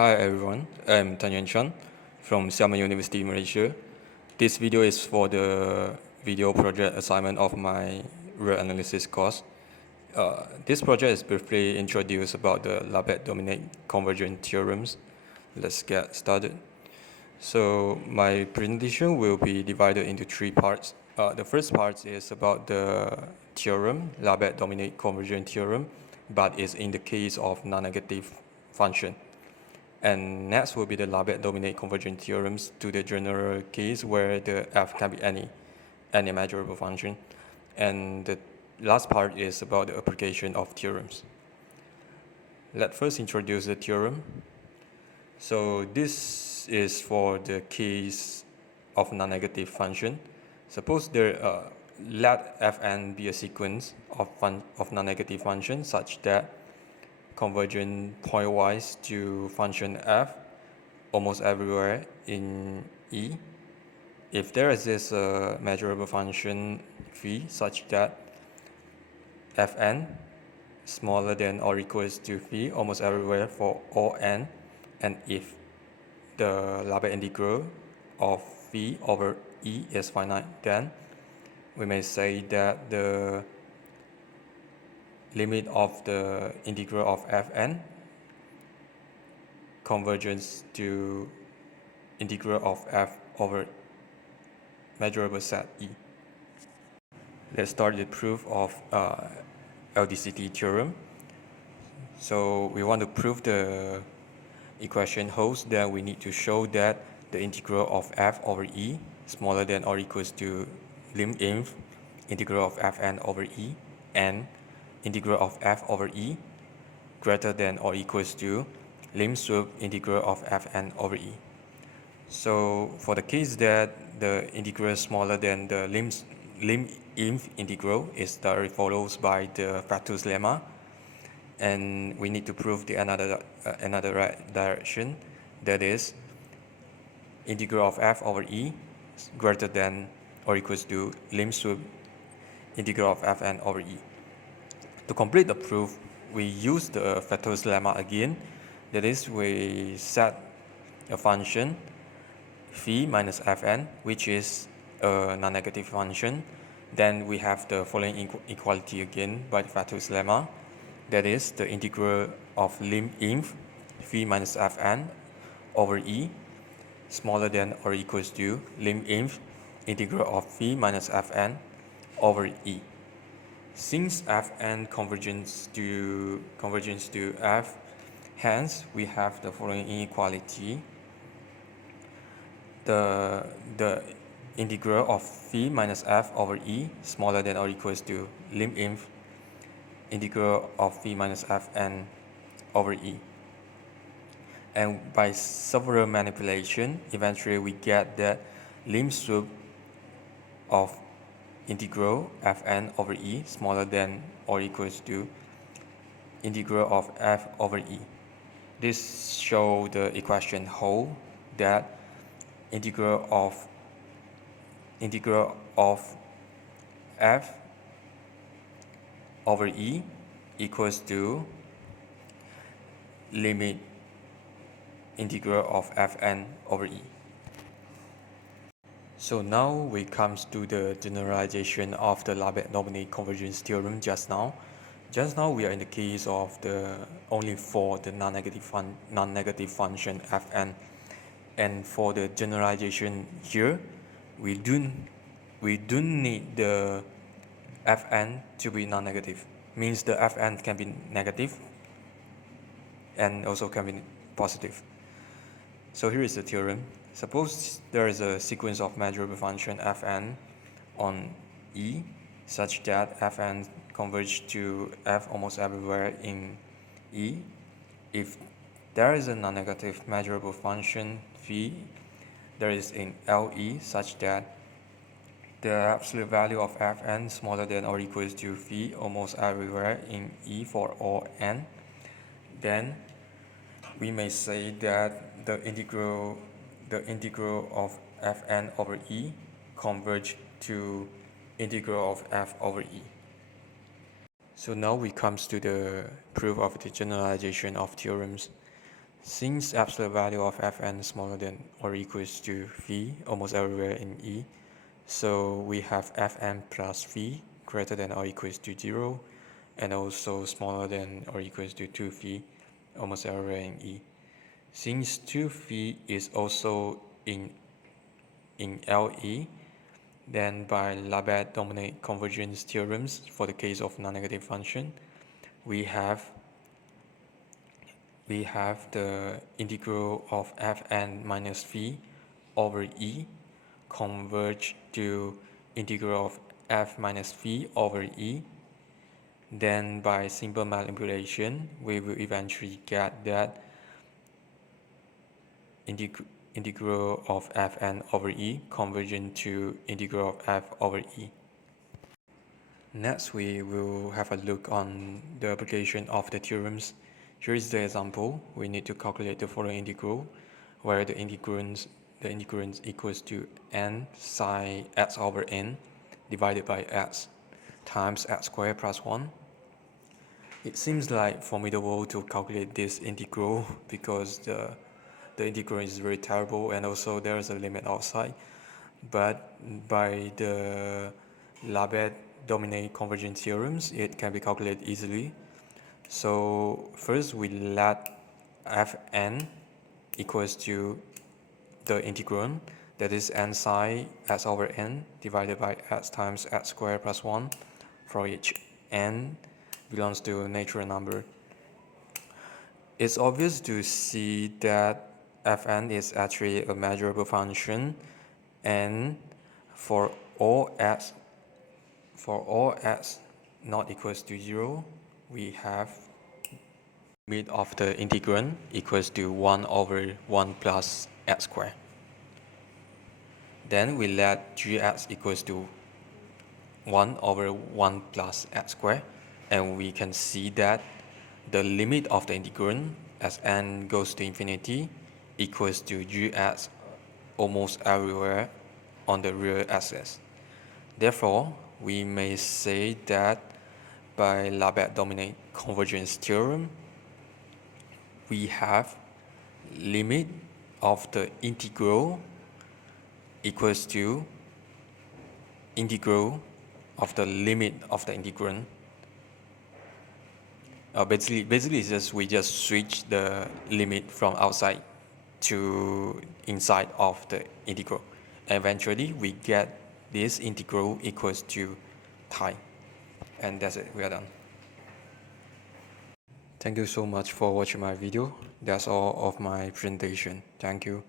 Hi everyone, I'm Tanyan Chan from Xiamen University, Malaysia. This video is for the video project assignment of my real analysis course. This project is briefly introduced about the Lebesgue Dominated Convergence Theorems. Let's get started. So my presentation will be divided into three parts. The first part is about the theorem, Lebesgue Dominated Convergence Theorem, but it's in the case of non-negative function. And next will be the Lebesgue Dominated Convergence Theorems to the general case where the f can be any measurable function. And the last part is about the application of theorems. Let's first introduce the theorem. So this is for the case of non-negative function. Suppose let fn be a sequence of non-negative functions such that convergent pointwise to function f almost everywhere in E. If there exists a measurable function phi such that fn smaller than or equals to phi almost everywhere for all n, and if the Lebesgue integral of phi over E is finite, then we may say that the limit of the integral of fn converges to integral of f over measurable set E. Let's start the proof of LDCT theorem. So we want to prove the equation holds, then we need to show that the integral of f over E smaller than or equals to lim inf integral of fn over E and integral of f over E greater than or equals to lim sub integral of fn over E. So for the case that the integral is smaller than the lim inf integral is directly follows by the Fatus lemma, and we need to prove the another direction, that is integral of f over E is greater than or equals to lim sub integral of fn over E. To complete the proof, we use the Fatus lemma again, that is we set a function phi minus fn, which is a non-negative function. Then we have the following equality again by the Fatus lemma, that is the integral of lim inf phi minus fn over E smaller than or equals to lim inf integral of phi minus fn over E. Since fn converges to f, hence we have the following inequality. The integral of phi minus f over E smaller than or equals to lim inf integral of phi minus fn over E. And by several manipulation, eventually we get that lim sub of integral fn over E smaller than or equals to integral of f over E. This shows the equation whole that integral of f over E equals to limit integral of fn over E. So now we comes to the generalization of the Lebesgue Dominated Convergence Theorem just now. Just now we are in the case of the only for the non-negative function fn, and for the generalization here, we don't need the fn to be non-negative. Means the fn can be negative and also can be positive. So here is the theorem. Suppose there is a sequence of measurable function fn on E such that fn converge to f almost everywhere in E. If there is a non-negative measurable function phi, there is in LE such that the absolute value of fn smaller than or equals to phi almost everywhere in E for all n, then we may say that the integral of fn over E converge to integral of f over E. So now we comes to the proof of the generalization of theorems. Since absolute value of Fn is smaller than or equals to V almost everywhere in E, so we have Fn plus V greater than or equals to 0, and also smaller than or equals to 2V almost everywhere in E. Since 2V is also in LE, then by Lebesgue Dominated Convergence Theorems for the case of non-negative function, we have the integral of Fn minus V over E converge to integral of F minus V over E. Then by simple manipulation, we will eventually get that integral of Fn over E convergent to integral of F over E. Next, we will have a look on the application of the theorems. Here is the example. We need to calculate the following integral, where the integrand equals to n psi x over n divided by x times x squared plus 1. It seems like formidable to calculate this integral because the integral is very terrible, and also there is a limit outside. But by the Lebesgue Dominated Convergence Theorems, it can be calculated easily. So first we let Fn equals to the integrand, that is n psi x over n divided by x times x squared plus 1 for each n belongs to a natural number. It's obvious to see that Fn is actually a measurable function, and for all x not equals to 0, we have limit of the integrand equals to 1 over 1 plus x squared. Then we let gx equals to 1 over 1 plus x squared, and we can see that the limit of the integrand as n goes to infinity equals to gx almost everywhere on the real axis. Therefore, we may say that by Lebesgue Dominated Convergence Theorem, we have limit of the integral equals to integral of the limit of the integrand. Basically, it's just we just switch the limit from outside to inside of the integral. And eventually, we get this integral equals to pi. And that's it, we are done. Thank you so much for watching my video. That's all of my presentation. Thank you.